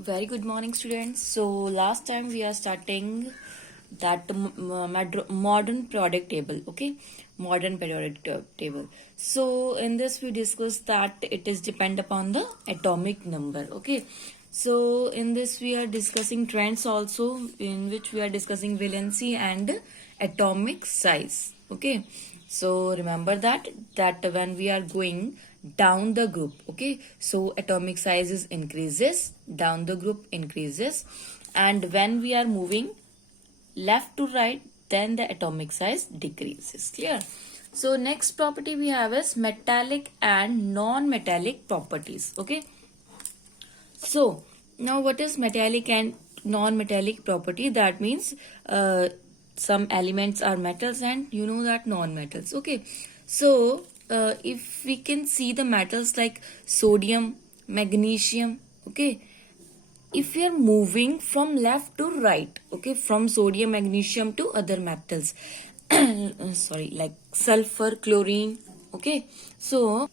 Very good morning, students. So last time we are starting that modern periodic table. Okay, modern periodic table. So in this we discussed that it is depend upon the atomic number. Okay, so in this we are discussing trends also, in which we are discussing valency and atomic size. Okay, so remember that when we are going down the group, okay, so atomic sizes increases, down the group increases, and when we are moving left to right, then the atomic size decreases. Clear? So next property we have is metallic and non-metallic properties. Okay, so now what is metallic and non-metallic property? That means some elements are metals and you know that non-metals. Okay, so if we can see the metals like sodium, magnesium, okay, if we are moving from left to right, okay, from sodium, magnesium to other metals, sorry, like sulfur, chlorine, okay, so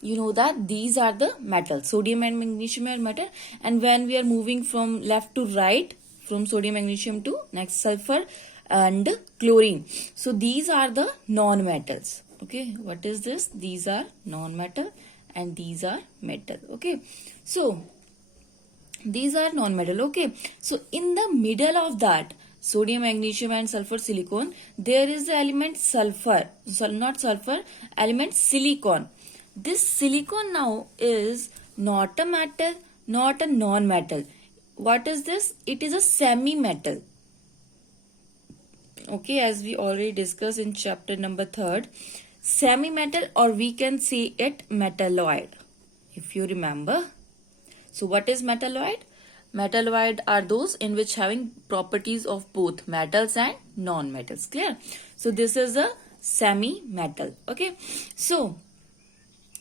you know that these are the metals, sodium and magnesium are metal, and when we are moving from left to right, from sodium, magnesium to next sulfur and chlorine, so these are the non-metals. Okay, what is this? These are non-metal and these are metal. Okay, so these are non-metal. Okay, so in the middle of that sodium, magnesium and sulfur, silicon, there is the element sulfur, not sulfur, element silicon. This silicon now is not a metal, not a non-metal. What is this? It is a semi-metal. Okay, as we already discussed in chapter number 3rd, semi-metal, or we can say it metalloid, if you remember. So what is metalloid? Metalloid are those in which having properties of both metals and non-metals. Clear? So this is a semi-metal. Okay, so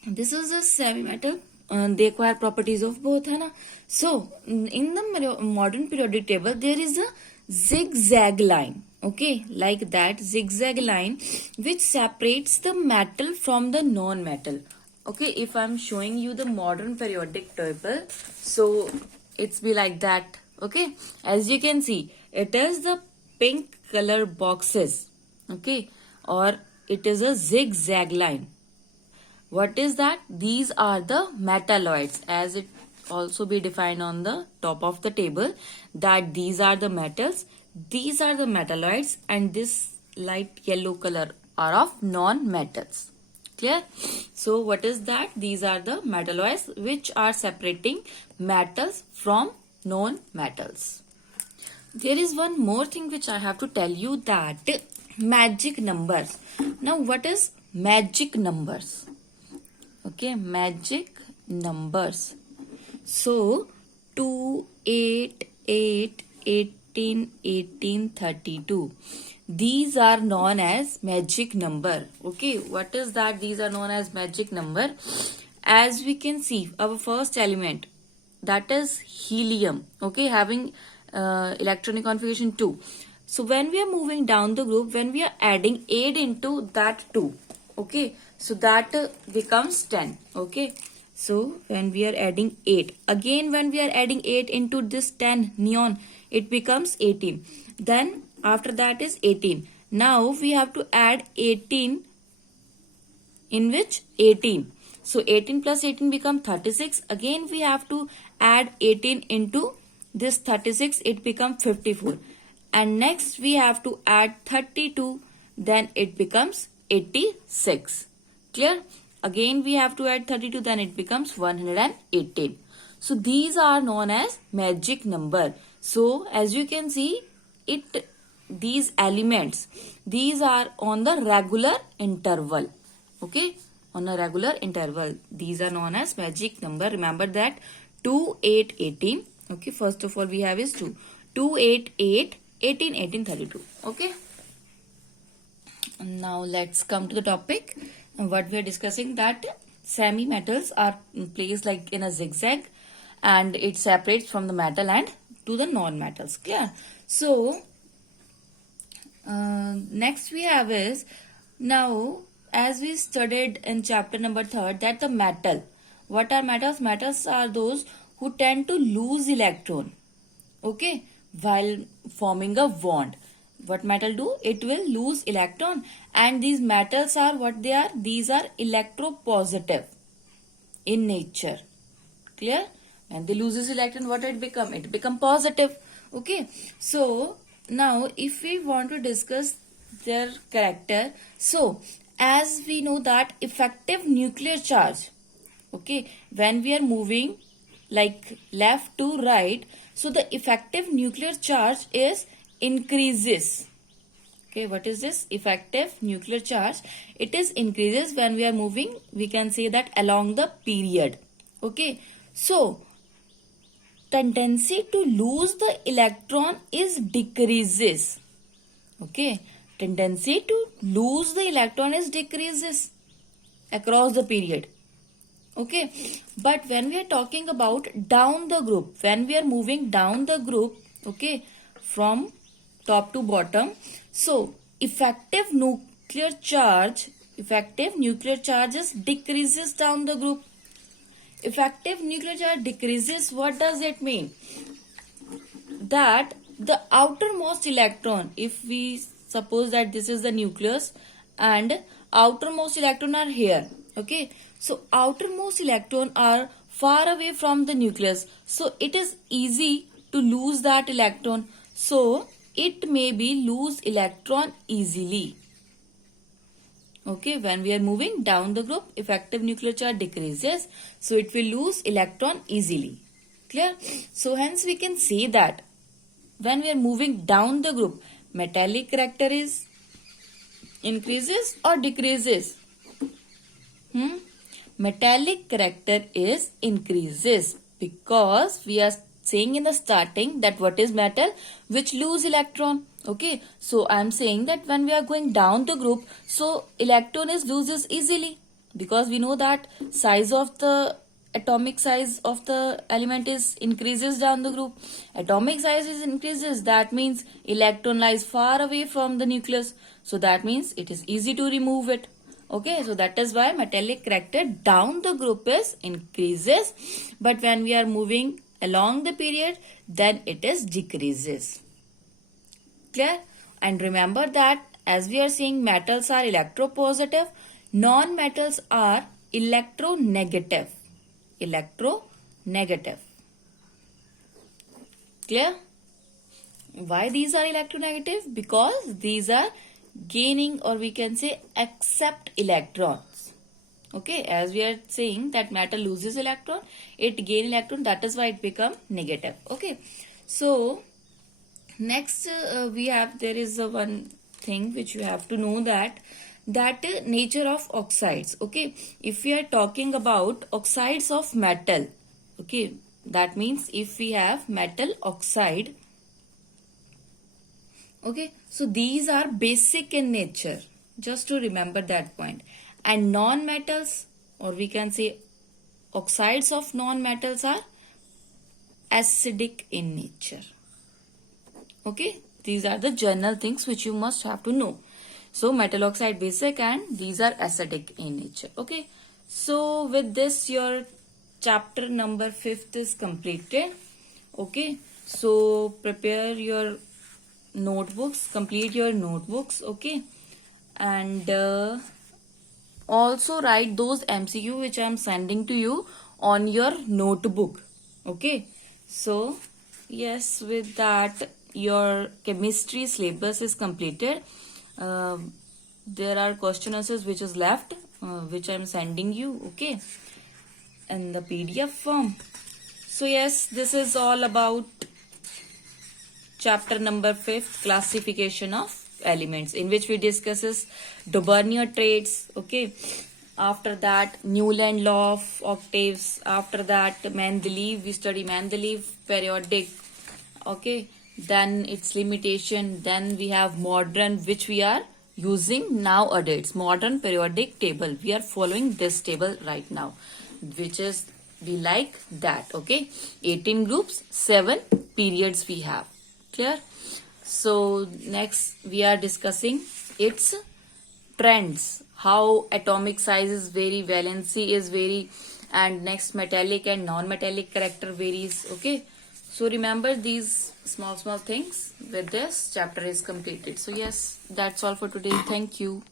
this is a semi-metal. They acquire properties of both, है ना? So in the modern periodic table there is a zigzag line, okay, like that zigzag line which separates the metal from the non-metal. Okay, if I'm showing you the modern periodic table, so it's be like that. Okay, as you can see, it is the pink color boxes, okay, or it is a zigzag line. What is that? These are the metalloids, as it also be defined on the top of the table, that these are the metals, these are the metalloids, and this light yellow color are of non-metals. Clear? So what is that? These are the metalloids which are separating metals from non-metals. There is one more thing which I have to tell you, that magic numbers. Now what is magic numbers? Okay, magic numbers. So 2, 8, 8, 18, 18, 32. These are known as magic number. Okay, what is that? These are known as magic number. As we can see, our first element, that is helium. Okay, having electronic configuration 2. So when we are moving down the group, when we are adding 8 into that 2, okay, so that becomes 10. Okay, so when we are adding 8, again when we are adding 8 into this 10 neon, it becomes 18. Then after that is 18. Now we have to add 18, in which 18. So 18 plus 18 become 36. Again we have to add 18 into this 36, it becomes 54. And next we have to add 32, then it becomes 86. Clear? Again we have to add 32, then it becomes 118. So these are known as magic number. So as you can see, these elements, these are on the regular interval. Okay, on a regular interval. These are known as magic number. Remember that 2, 8, 18. Okay, first of all we have is 2. 2, 8, 8, 18, 18, 32. Okay. Now let's come to the topic. What we are discussing, that semi-metals are placed like in a zigzag and it separates from the metal and to the non-metals. Clear? So next we have is, now as we studied in chapter number 3rd, that the metal. What are metals? Metals are those who tend to lose electron, okay, while forming a bond. What metal do? It will lose electron, and these metals are what they are? These are electropositive in nature. Clear? When they loses electron, what it become? It become positive. Okay. So now if we want to discuss their character, so as we know that effective nuclear charge, okay, when we are moving like left to right, so the effective nuclear charge is increases. Okay, what is this? Effective nuclear charge. It is increases when we are moving, we can say that along the period. Okay, so tendency to lose the electron is decreases. Okay, tendency to lose the electron is decreases across the period. Okay, but when we are talking about down the group, when we are moving down the group, okay, from top to bottom, so effective nuclear charge is decreases down the group. Effective nuclear charge decreases. What does it mean? That the outermost electron, if we suppose that this is the nucleus and outermost electron are here, okay, so outermost electron are far away from the nucleus, so it is easy to lose that electron, so it may be lose electron easily. Okay, when we are moving down the group, effective nuclear charge decreases, so it will lose electron easily. Clear? So hence we can say that when we are moving down the group, metallic character is increases or decreases? Metallic character is increases, because we are saying in the starting that what is metal? Which lose electron. Okay, so I am saying that when we are going down the group, so electron is loses easily, because we know that size of the atomic size of the element is increases down the group. Atomic size is increases, that means electron lies far away from the nucleus, so that means it is easy to remove it. Okay, so that is why metallic character down the group is increases, but when we are moving along the period, then it is decreases. Clear? And remember that as we are seeing, metals are electropositive, non-metals are electronegative. Electronegative. Clear? Why these are electronegative? Because these are gaining, or we can say accept electrons. Okay, as we are saying that metal loses electron, it gain electron, that is why it become negative. Okay, so next there is one thing which you have to know, that nature of oxides. Okay, if we are talking about oxides of metal, okay, that means if we have metal oxide, okay, so these are basic in nature, just to remember that point. And non-metals, or we can say oxides of non-metals, are acidic in nature. Okay, these are the general things which you must have to know. So metal oxide basic, and these are acidic in nature. Okay, so with this your chapter number 5 is completed. Okay, so prepare your notebooks, complete your notebooks. Okay, and also write those MCQ which I am sending to you on your notebook. Okay, so yes, with that your chemistry syllabus is completed. There are question answers which is left, which I am sending you, okay, in the PDF form. So yes, this is all about chapter number 5, classification of elements, in which we discusses Dobrnyer traits. Okay, after that Newland law of octaves, after that Mendeleev, we study Mendeleev periodic. Okay, then its limitation, then we have modern, which we are using nowadays, modern periodic table. We are following this table right now, which is we like that. Okay, 18 groups, 7 periods we have. Clear? So next we are discussing its trends, how atomic size is vary, valency is vary, and next metallic and non-metallic character varies. Okay, so remember these small things. With this chapter is completed. So yes, that's all for today. Thank you.